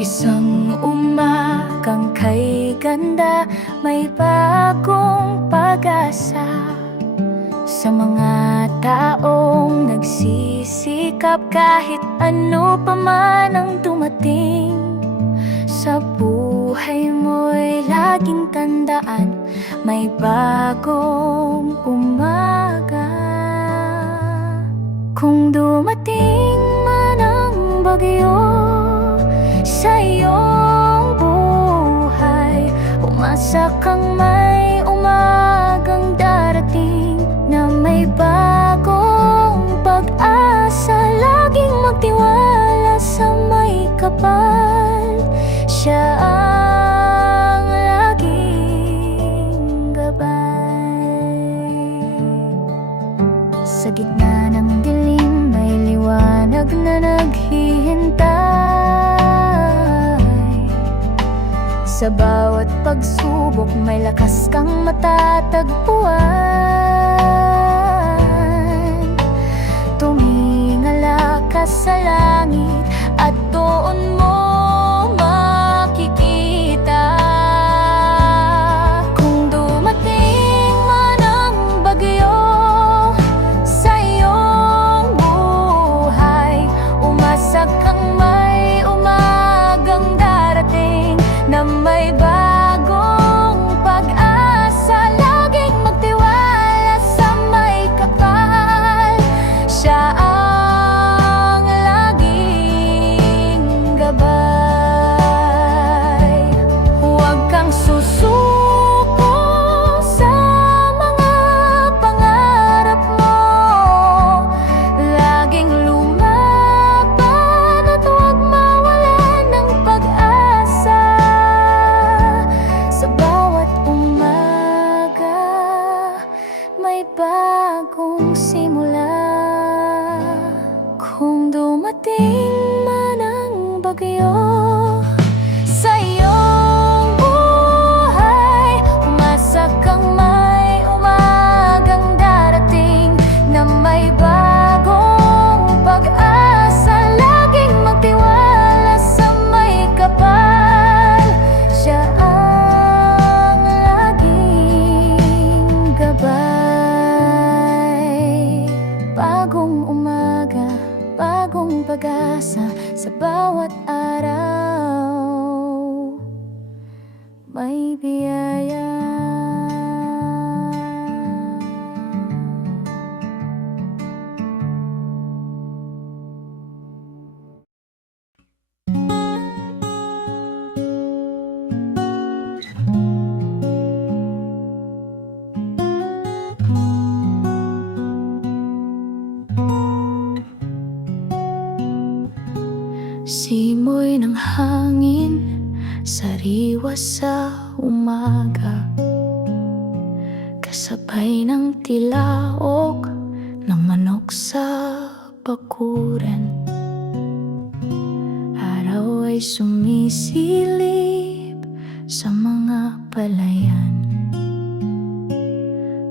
Isang umagang kay ganda, may bagong pag-asa sa mga taong nagsisikap. Kahit ano pa man ang dumating sa buhay mo'y laging tandaan, may bagong umaga. Kung dumating man ang bagyo sa iyong buhay, umasa kang may umagang darating na may bagong pag-asa. Laging magtiwala sa may kapal, siya ang laging gabay. Sa gitna ng dilim, may liwanag na naghihintay. Sa bawat pagsubok, may lakas kang matatagpuan. Tumingala ka sa langit at doon mo makikita. Kung dumating man ang bagyo sa iyong buhay, umasa kang may umagang darating na may bagong pag-asa. Laging magtiwala sa may kapal, siya ang laging gabay. Huwag kang susuko sa mga pangarap mo, laging lumaban at huwag mawalan ng pag-asa. Sa bawat umaga, may bagong simula. Kung dumating man ang bagyo sa iyong buhay, umasa kang may umagang darating na may bagong pag-asa. Laging magtiwala sa may kapal, siya ang laging gabay. Bagong umaga, bagong pag-asa, sa bawat araw may biyaya. Simoy ng hangin, sariwa sa umaga, kasabay ng tilaok ng manok sa bakuran. Araw ay sumisilip sa mga palayan,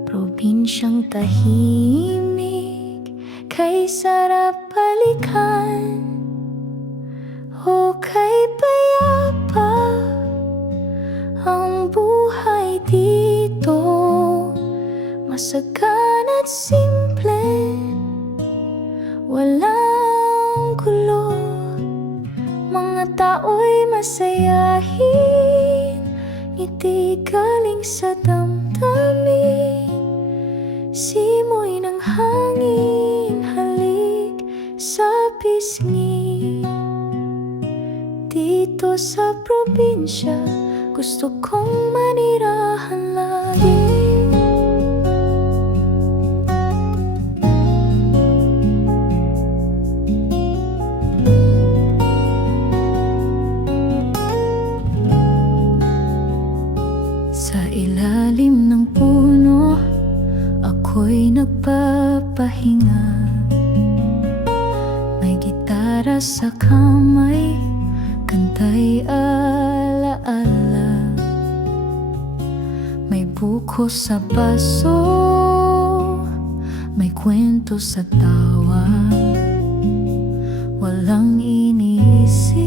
probinsyang tahimik, kay sarap balikan. O kay payapa ang buhay dito, masagan at simple, walang gulo. Mga tao'y masayahin, ngiti galing sa damdamin. Simoy ng hangin, halik sa pisngi. Dito sa probinsya, gusto kong manirahan lagi. Sa ilalim ng puno, ako'y nagpapahinga. May gitara sa kamay, kantay alaala. May buko sa baso, may kwento sa tawa. Walang iniisip,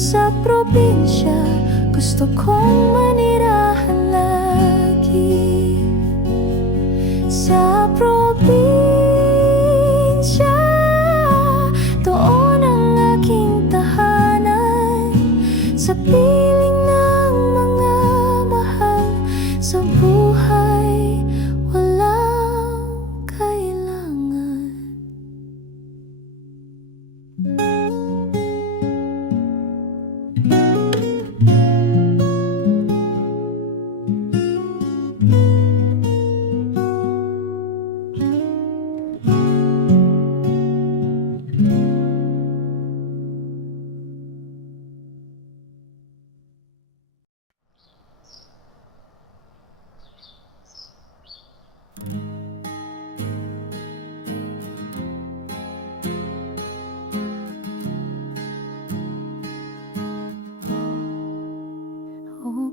sa probinsya, gusto kong manirahan lagi. Sa probinsya, doon ang aking tahanan, sa piling ng mga mahal sa buhay, walang kailangan.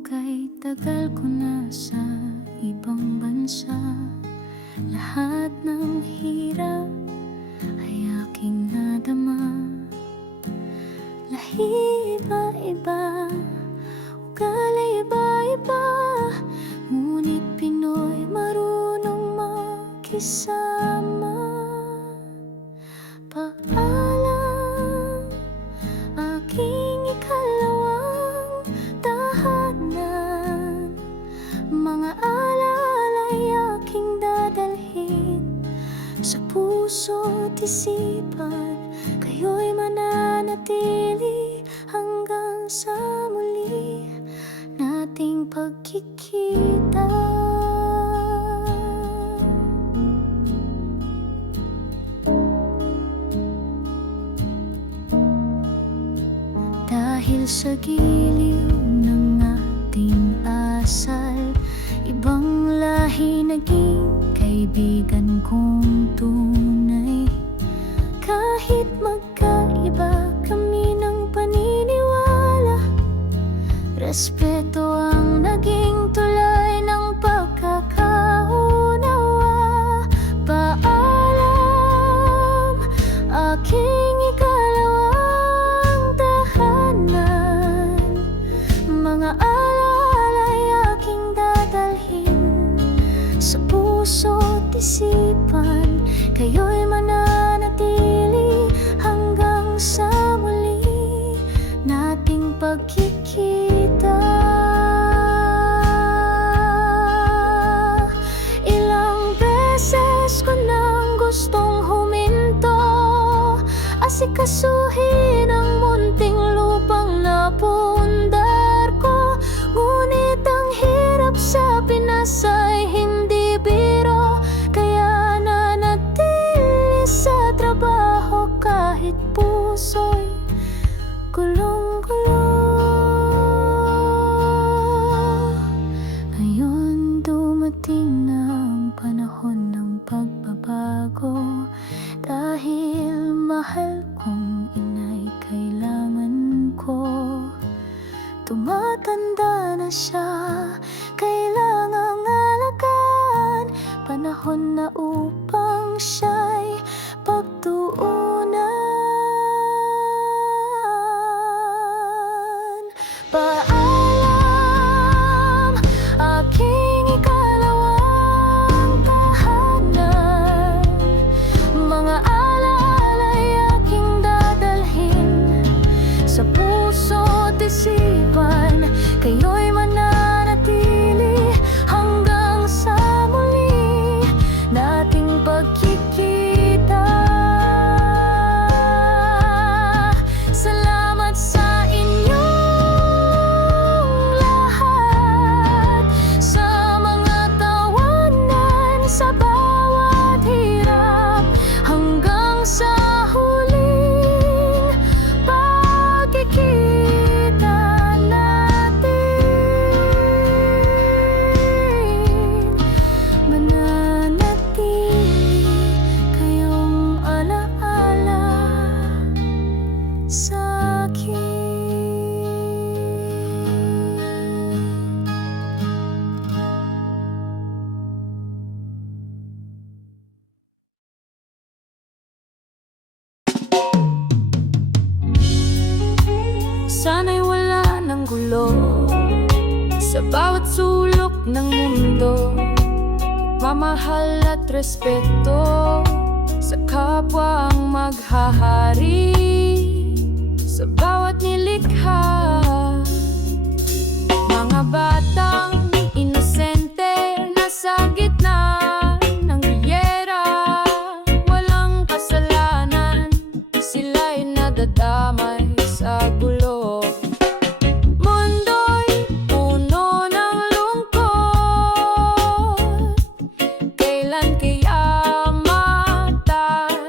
Okay, tagal ko na sa ibang bansa. Lahat ng hirap ay aking nadama. Lahi iba-iba, ugali iba-iba, ngunit Pinoy marunong makisama. Paalam, aking ikalawang tahanan. Mga alala'y aking dadalhin sa puso't isipan. Kayo'y mananatili hanggang sa muli nating pagkikita. Dahil sa giliw ng ating asal, ibang lahi naging kaibigan kong tunay. Kahit magkaiba kami ng paniniwala, respeto ang naging tulay ng pagkakaunawa. Paalam, aking ikalawang tahanan. Mga alala'y aking dadalhin sa puso't isipan. Kayo'y mananatili hanggang sa muli nating pagkikita. Ilang beses ko nang gustong huminto, asikasuhin ang munting lupang napundar ko. Ngunit ang hirap sa Pinas ay hindi biro, kaya nanatili sa trabaho kahit puso'y gulong-gulo. Ngayon dumating na ang panahon ng pagbabago. Dahil mahal kong ina'y kailangan ko. Tumatanda na siya, kailangang alagaan. Panahon na upang siya'y pagtuunan. Paalam, aking ikalawang tahanan. Mga alaala'y aking dadalhin sa puso't isipan. Kayo'y mananatili hanggang sa muli nating pagkikita. sana'y wala ng gulo sa bawat sulok ng mundo. Mamahal at respeto sa kapwa ang maghahari sa bawat nilikha. Mga batang inosente nasa gitna ng biyera, walang kasalanan, sila'y nadadamay sa gulo. Mundo'y puno ng lungkot, kailan kaya matatapos?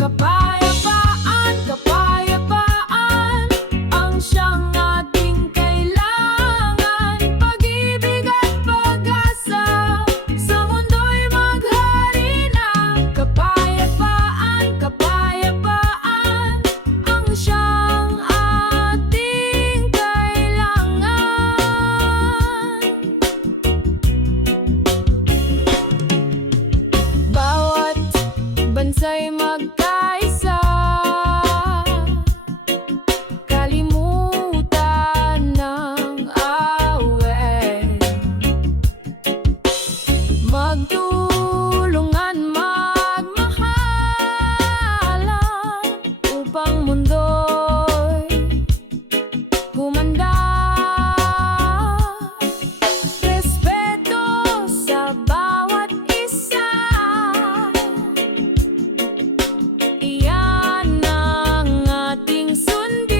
Kapayapaan, kapayapaan ang siyang ating kailangan. Pag-ibig at pag-asa sa mundo'y maghari na. Kapayapaan, kapayapaan ang siyang ating kailangan. Bawat bansa'y magkaisa, kalimutan ng awit. Magtulungan, magmahalan upang mundo'y gumanda. Respeto sa bawat isa, iyan ang ating sundin.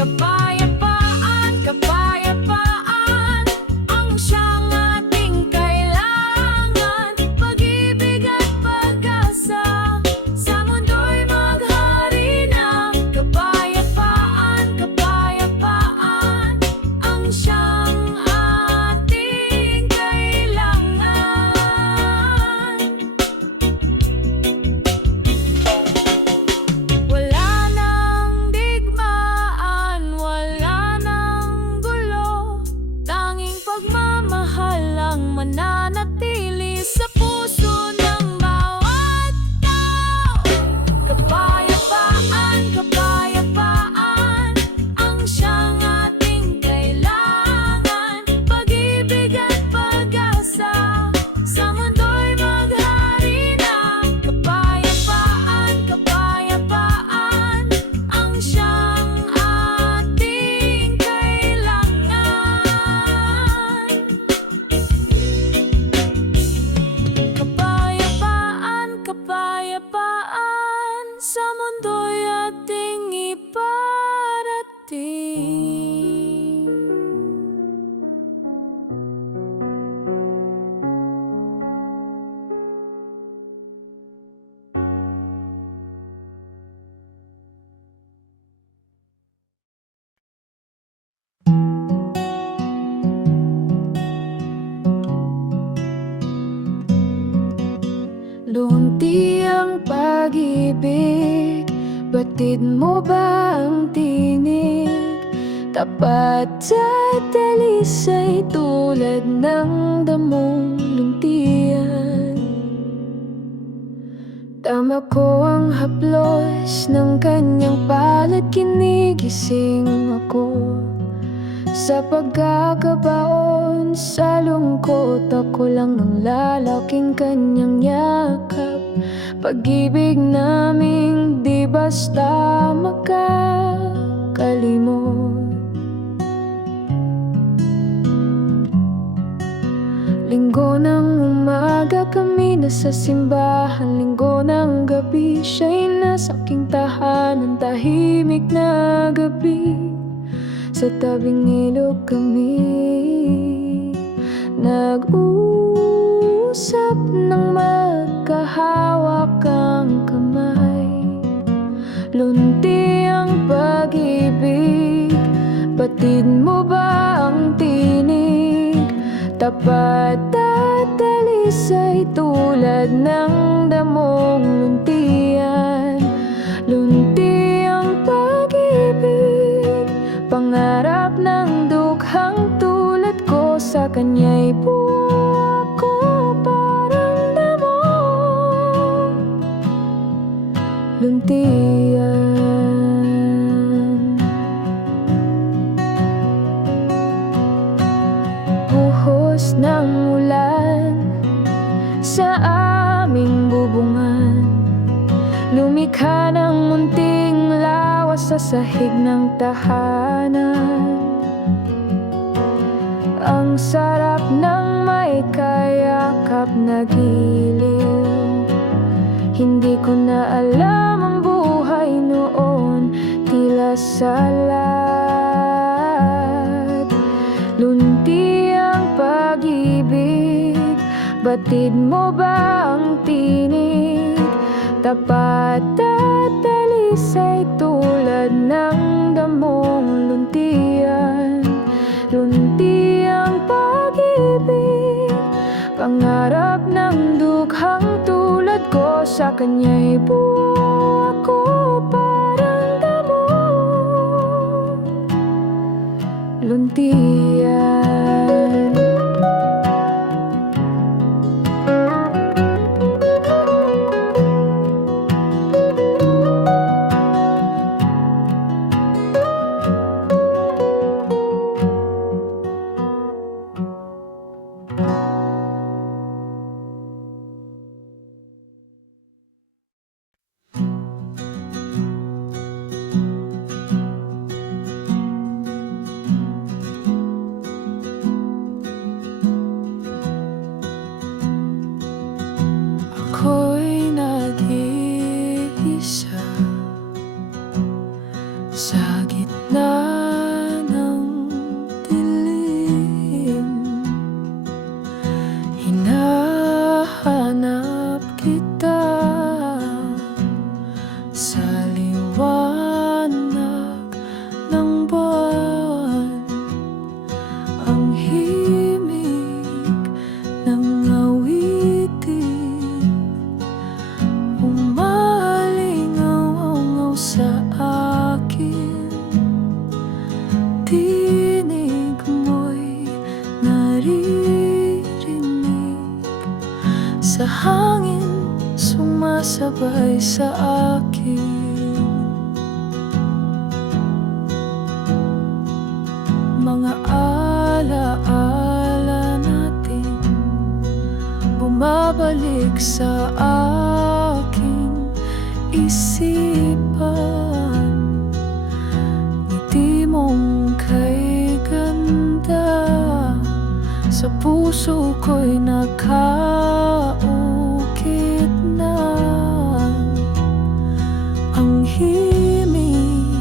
Kapayapaan, kapayapaan ang siyang ating kailangan. Pag-ibig at pag-asa sa mundo'y maghari na. Kapayapaan, kapayapaan ang siyang ating kailangan. Wala nang digmaan, wala nang gulo, tanging pagmamahal ang mananatili sa puso ng bawat tao. Kapayapaan, kapayapaan ang siyang ating kailangan. Pag-ibig at pag-asa sa mundo'y maghari na. Kapayapaan, kapayapaan ang siyang ating kailangan. Kapayapaan, kapayapaan sa mundo'y ating iparating. Lunti ang pag-ibig, batid mo ba ang tinig? Tapat at dalisay tulad ng damong luntian. Tama ko ang haplos ng kanyang palad, kinigising ako. Sa pagkakabaon, sa lungkot, ako lang ang lalaking kanyang yakap. Pag-ibig naming di basta makakalimot. Linggo ng umaga kami nasa simbahan, linggo ng gabi siya'y nasa aking tahanan. Tahimik na gabi, sa tabing ilog kami nag-uusap ng magkahawak ang kamay. Lunti ang pag-ibig, batid mo ba ang tinig? Tapat at dalisay tulad ng damong luntian. Lunti ang pag-ibig, pangarap ng dukhang tulad ko. Sa kanya'y buo ako parang damo. sa aming bubungan. Lumikha ng munting lawas sa sahig ng tahanan. Ang sarap ng may kayakap na giliw. Hindi ko na alam ang buhay noon, tila salat. Lunti ang pag-ibig, batid mo ba ang tinig? Tapat at talisay tulad ng damong luntian. Lunti ang pag-ibig, pangarap ng dukhang tulad ko. Sa kanya'y buo ako parang damo. Luntian. Ako'y nag-iisa sa gitna ng dilim. Hinahanap kita sa liwanag ng buwan. Ang himig ng awitin umalingaw sa akin. Tinig mo'y naririnig sa hangin, sumasabay sa akin. Mga alaala natin bumabalik sa aking isipan. Ngiti mong kay ganda sa puso ko'y nakaukit na. Ang himig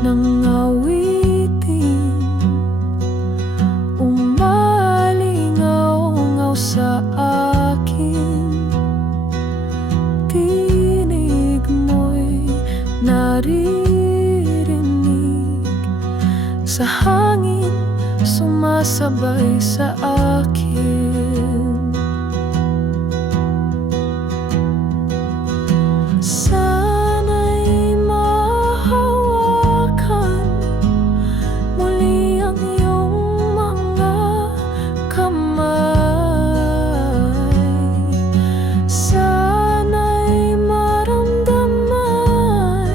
ng awitin umalingaw sa akin. Tinig mo'y naririnig sa hangin, sumasabay sa akin. Sana'y mahawakan muli ang iyong mga kamay. Sana'y maramdaman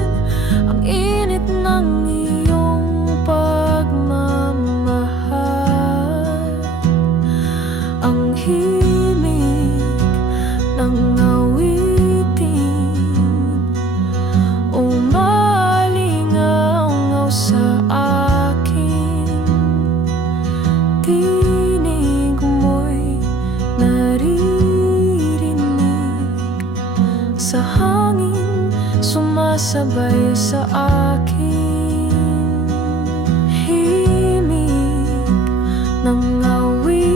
ang init ng iyong pagmamahal. Ang himig ng awitin umalingaw sa akin. Tinig mo'y naririnig sa hangin, sumasabay sa akin. Himig ng awitin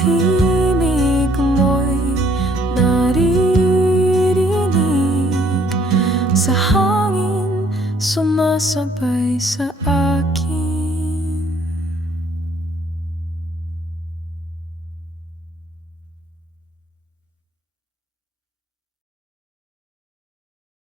tinig mo'y naririnig sa hangin, sumasabay sa akin.